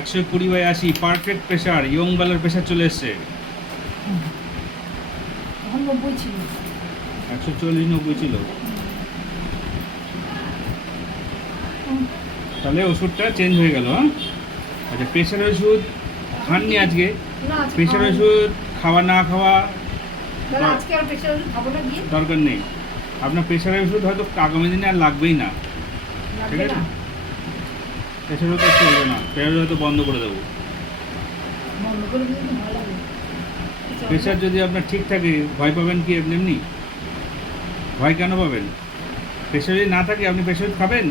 120/80 perfect pressure, young বেলার pressure চলে এসছে। তখন 90 ছিল। 140/90 ছিল। তাহলে ওষুধটা চেঞ্জ হয়ে গেল। হ্যাঁ, আচ্ছা প্রেশার ওষুধ খাননি আজকে? না, আজকে প্রেশার খাওয়া ওষুধ খাওয়া না খাওয়া তাহলে আজকে আর প্রেশার ওষুধ খাবো না গিয়ে? দরকার নেই। আপনার প্রেশারের ওষুধ হয়তো আগামী দিনে আর লাগবেই না। ঠিক লাগবে আছে, না? প্রেশার ওষুধ আর চলবে না, প্রেশার হয়তো বন্ধ করে দেবো। বন্ধ করে দিলে তো ভালো লাগে। প্রেশার যদি আপনার ঠিক থাকে ভয় পাবেন কি? এমনি এমনি ভয় কেন পাবেন? প্রেশার যদি না থাকে আপনি প্রেশার খাবেন?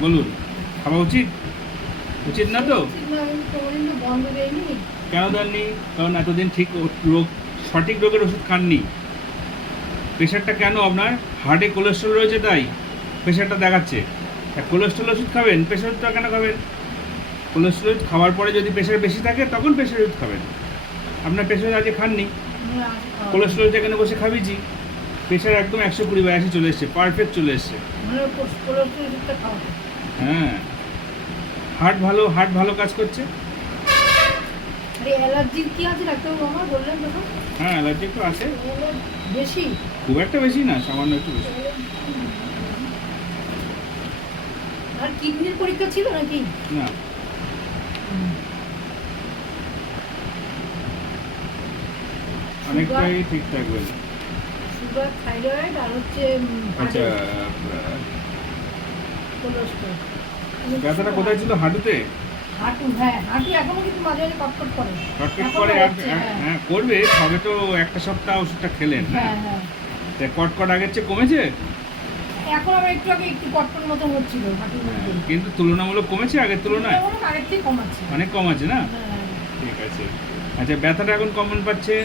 বলুন, খাওয়া উচিত? উচিত না তো? না, আমি কোনোদিন তো বন্ধ দেয়নি। কেন দেননি? কারণ এতদিন ঠিক রোগ, সঠিক রোগের ওষুধ খাননি। প্রেশারটা কেন আপনার হার্টে কোলেস্ট্রল রয়েছে তাই প্রেশারটা দেখাচ্ছে। কোলেস্ট্রল ওষুধ খাবেন, প্রেশার ওষুধটা কেন খাবেন? কোলেস্ট্রল ওষুধ খাওয়ার পরে যদি প্রেশার বেশি থাকে তখন প্রেশার ওষুধ খাবেন। আপনার প্রেশার আজকে খাননি, আমি আজ খাওয়া- কোলেস্ট্রল যেখানে বসে খাবিছি। প্রেশার একদম 120/80 চলে এসছে, পারফেক্ট চলে এসছে। মানে কোলেস্ট্রল ওষুধটা খাওয়া। হ্যাঁ, হার্ট ভালো কাজ করছে। আরে অ্যালার্জির কি আছে ডাক্তারবাবু? আমার বললেন তখন হ্যাঁ, অ্যালার্জি একটু আছে, বেশি। খুব একটা বেশি না, সামান্য একটু বেশি। আর কিডনির পরীক্ষা ছিল নাকি? না, অনেকটাই ঠিক থাকবেন। সুগার, থাইরয়েড আর হচ্ছে আচ্ছা, কোলেস্ট্রল। ব্যথাটা কোথায় ছিল? হাঁটুতে? হাঁটু, হ্যাঁ হাঁটু এখনো কিন্তু মাঝে মাঝে কটকট করে। কটকট এখনো করে? হচ্ছে, হ্যাঁ। হ্যাঁ করবে, সবে তো একটা সপ্তাহ ওষুধটা খেলেন। হ্যাঁ, হ্যাঁ হ্যাঁ। কটকট আগের চেয়ে কমেছে? এখন আমার একটু আগে একটু কটকট মতো হচ্ছিল হাঁটুর হ্যাঁ, মধ্যে। কিন্তু তুলনামূলক কমেছে আগের তুলনায়? তুলনামূলক আগের থেকে কম আছে। অনেক কম আছে না? হ্যাঁ। ঠিক আছে। আচ্ছা, ব্যথাটা এখন কমন পাচ্ছেন?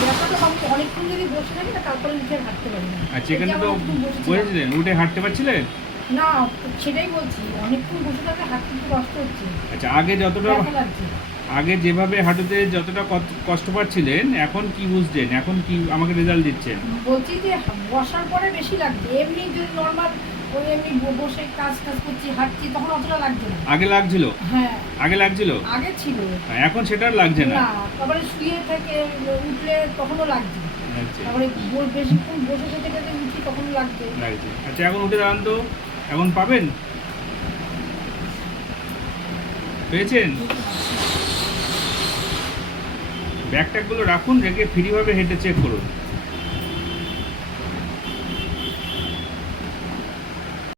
ব্যাপারটা অনেকক্ষণ যদি বসে থাকি না তারপরে উঠে আর হাঁটতে পারি না। আচ্ছা, এখানে এই যে তো আমরা একটু বসেছিলাম। বসেছিলেন, উঠে হাঁটতে পারছিলেন? না, সেটাই বলছি, অনেকক্ষণ বসে থাকলে হাঁটতে একটু কষ্ট হচ্ছে, আচ্ছা, আগে যতটা, ব্যথা লাগছে। আগে যেভাবে হাঁটুতে যতটা কষ্ট পাচ্ছিলেন এখন কি বুঝছেন? এখন কি আমাকে রেজাল্ট দিচ্ছেন? বলছি যে বসার পরে বেশি লাগছে, এমনি যদি নর্মাল ওই এমনি বসে কাজ করছি হাঁটছি তখন অতটা লাগছে না। আগে লাগছিল? হ্যাঁ আগে লাগছিল, আগে ছিল। এখন সেটা আর লাগছে না। না, তারপরে শুয়ে থেকে উঠলে তখনও লাগছে। লাগছে, তারপরে বেশিক্ষণ বসে থেকে যদি উঠি তখনও লাগছে। লাগছে। আচ্ছা, এখন উঠে দাঁড়ান তো, এখন পাবেন? পেয়েছেন? ব্যাগ ট্যাগগুলো রাখুন, রেখে ফ্রিভাবে হেঁটে চেক করুন।